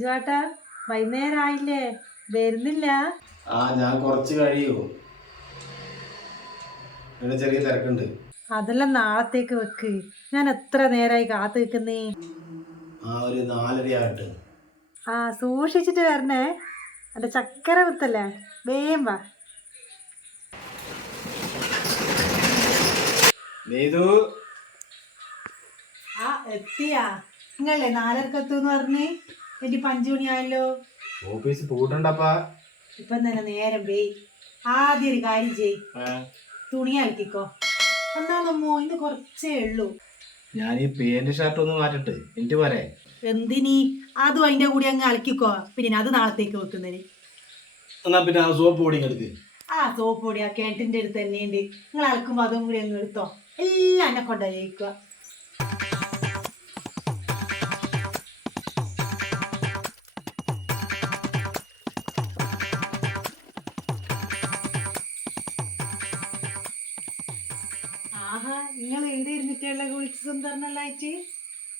ബിജുവാട്ടാ വൈകുന്നേരം ആയില്ലേ വരുന്നില്ല. ആ ഞാൻ കുറച്ച് കഴിയൂ. ഇവിടെ ചെറിയ തിരക്കുണ്ട്. അതെല്ലാം നാളത്തേക്ക് വെക്ക്. ഞാൻ എത്ര നേരമായി കാത്തു നിൽക്കുന്നേ? ആ ഒരു നാലരയായിട്ട് ആ സൂക്ഷിച്ചിട്ട് വരണേ. എന്റെ ചക്കര വിത്തല്ലേ? വേം വാ. നീതു. ആ എത്തിയാ. നിങ്ങളല്ലേ നാലരക്കെത്തുന്ന് പറഞ്ഞ്? എനിക്ക് അഞ്ചു മണിയായല്ലോ ഓഫീസ് പൂട്ടണ്ടപ്പാ. ഇപ്പം തന്നെ നേരം പോയി. ആദ്യം ഒരു കാര്യം ചെയ് തുണി അലക്കിക്കോ. എന്നാന്നമ്മോ ഇന്ന് കുറച്ചേ ഉള്ളൂ. ഞാൻ ഈ പേന്റ് ഷർട്ട് ഒന്ന് മാറ്റട്ടെ. എനിക്ക് പോരെ എന്തിനി? അതും അതിന്റെ കൂടി അങ്ങ് അലക്കിക്കോ. പിന്നെ അത് നാളത്തേക്ക് വെക്കുന്നതിന്. എന്നാ പിന്നെ ആ സോപ്പ് പൊടി എടുത്ത് ആ സോപ്പ് പൊടി ആ കിണറ്റിന്റെ അടുത്ത് തന്നെയുണ്ട്. നിങ്ങൾ അലക്കുമ്പോ അതും കൂടി അങ്ങ് എടുത്തോ. എല്ലാം എന്നെ കൊണ്ടാ ജയിക്കുക. ആഹാ നിങ്ങൾ എവിടെ ഇരുന്നിട്ടുള്ള കുളിച്ച് സുന്ദരനല്ലായിട്ട്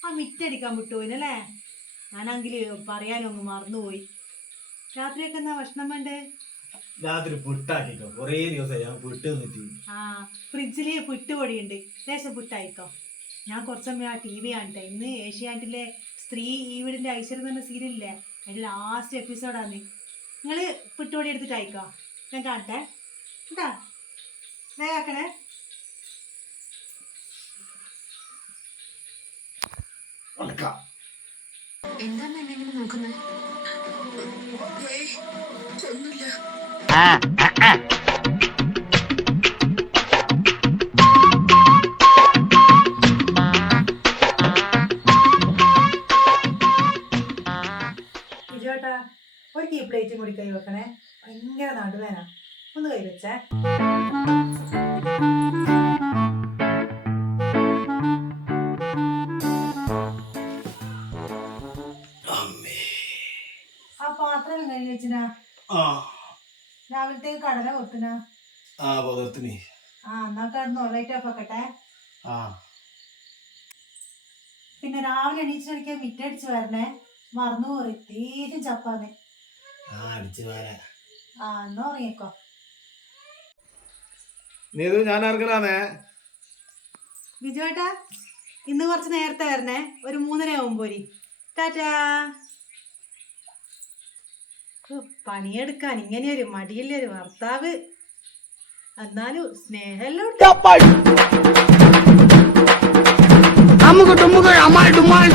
ആ മിറ്റടിക്കാൻ വിട്ടുപോയിനല്ലേ ഞാനെങ്കിൽ പറയാനൊന്ന് മറന്നുപോയി. രാത്രിയൊക്കെ എന്നാ ഭക്ഷണം വേണ്ടേ? രാത്രി പുട്ടാക്കിക്കോ. കുറേ ദിവസമായി ഞാൻ പുട്ട് നിന്നിട്ട് ആ ഫ്രിഡ്ജിൽ പുട്ടുപൊടിയുണ്ട്. ലേശം പുട്ടായിക്കോ. ഞാൻ കുറച്ചമ്മ ആ ടി വി കാണട്ടെ ഇന്ന് ഏഷ്യാനെറ്റിലെ സ്ത്രീ ഈ വീടിന്റെ ഐശ്വര്യം എന്ന സീരിയലില്ലേ? അതിന്റെ ലാസ്റ്റ് എപ്പിസോഡാണ് നിങ്ങൾ പുട്ടുപൊടി എടുത്തിട്ട് അയക്കോ. ഞാൻ കാണട്ടെ. കേട്ടാ വേഗാക്കണേ. എന്താണ് എന്നെ ഇങ്ങനെ നോക്കുന്നത്? ഒന്നുമില്ല ഇജോട്ടാ ഒരു കീ പ്ലേറ്റും കൂടി കൈ വെക്കണേ. ഭയങ്കര നടുവേന. ഒന്ന് കൈ വെച്ചേ. വെച്ചിനാ? ആ. രാവിലത്തേക്ക് കടല കൊത്തിനാ ആ പുതർത്തിന് ആ എന്നാ കിടന്നോ ലൈറ്റ് ഓഫ് ആക്കട്ടെ ആ. പിന്നെ രാവിലെ എണീച്ചിരിക്കാൻ മിറ്റടിച്ച് വരണേ. മറന്നു പോറി തീരെ ചപ്പാന്ന്. ആ അടിച്ചു വരാ. ആ എന്നാ ഉറങ്ങിക്കോ. നീതു ഞാൻ ഇറങ്ങണേ ബിജുവേട്ടാ ഇന്ന് കുറച്ച് നേരത്തെ വരണേ. ഒരു മൂന്നര ആവും പോരി ടാറ്റാ. പണിയെടുക്കാൻ ഇങ്ങനെ ഒരു മടിയില്ല ഒരു ഭർത്താവ്. എന്നാലും സ്നേഹമെല്ലാം അമ്മ ടുമ്മുക്ക് അമ്മാൾ